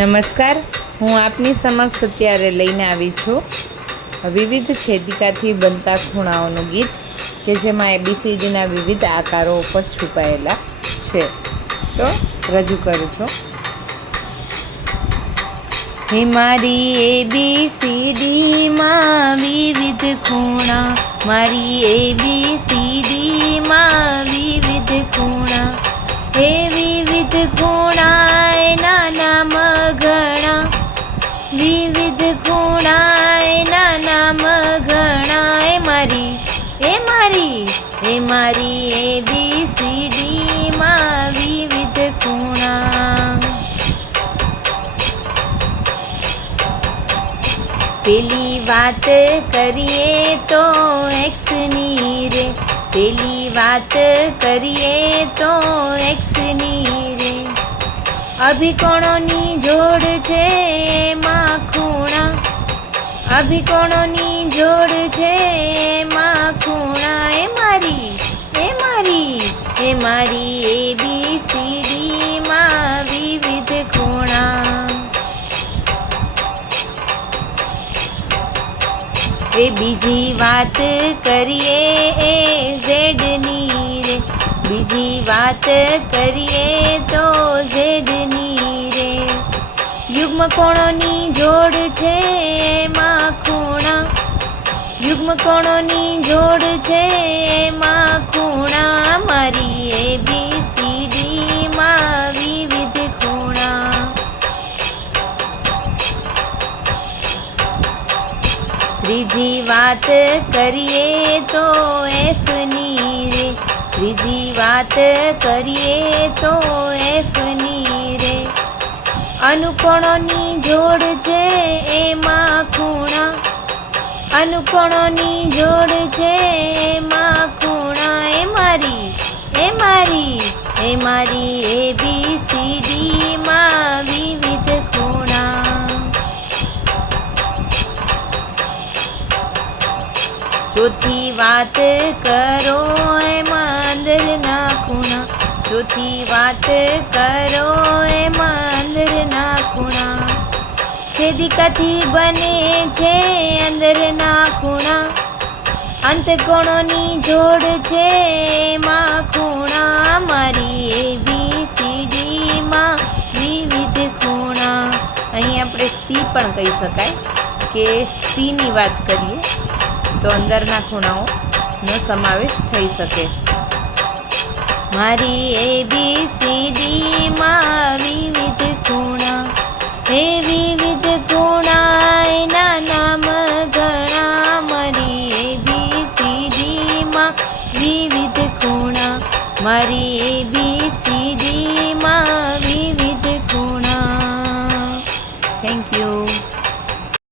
નમસ્કાર, હું આપની સમક્ષ અત્યારે લઈને આવી છું વિવિધ છેદિકાથી બનતા ખૂણાઓનું ગીત કે જેમાં ABCDના વિવિધ આકારો ઉપર છુપાયેલા છે. તો રજૂ કરું છું. હે મારી ABCDમાં વિવિધ ખૂણા, મારી ABCDમાં વિવિધ ખૂણા, હે વિવિધ ખૂણા એના નામ ઘણા, વિવિધ ખૂણા એના નામ ઘણા, એ મારી ABCDમાં વિવિધ ખૂણા. પેલી વાત કરીએ તો એક્સની રે, પેલી વાત કરીએ તો એક્સની રે, અભિકોણોની જોડ છે એમાં ખૂણા, અભિકોણોની જોડ છે એમાં ખૂણા, એ મારી ABCDમાં વિવિધ ખૂણા. એ બીજી વાત કરીએ એ ઝેડની રે, બીજી વાત કરીએ તો ઝેડની રે, યુગ્મકોણોની જોડ છે એમાં ખૂણા, યુગ્મકોણોની જોડ છે એમાં ખૂણા, મારી ABCDમાં વિવિધ ખૂણા. ત્રીજી વાત કરીએ તો એફની રે, ત્રીજી વાત કરીએ તો એફની રે, અનુકોણોની જોડ છે એમાં ખૂણા, અનુકોણોની જોડ છે એમાં ખૂણા, એ મારી ABCDમાં વિવિધ ખૂણા. ચોથી વાત કરો એમાં અંદરના ખૂણા, ચોથી વાત કરો એમાં અંદરના ખૂણા, છેદિકાથી બને છે અંદરના ખૂણા, અંતકોણોની જોડ છે એમાં ખૂણા, મારી ABCDમાં વિવિધ ખૂણા. અહીં આપણે સી પણ કહી શકાય કે સીની વાત કરીએ તો અંદરના ખૂણાઓનો સમાવેશ થઈ શકે. મારી ABCDમાં વિવિધ ખૂણા, હે વિવિધ ખૂણા એના નામ ઘણા, મારી ABCDમાં વિવિધ ખૂણા, મારી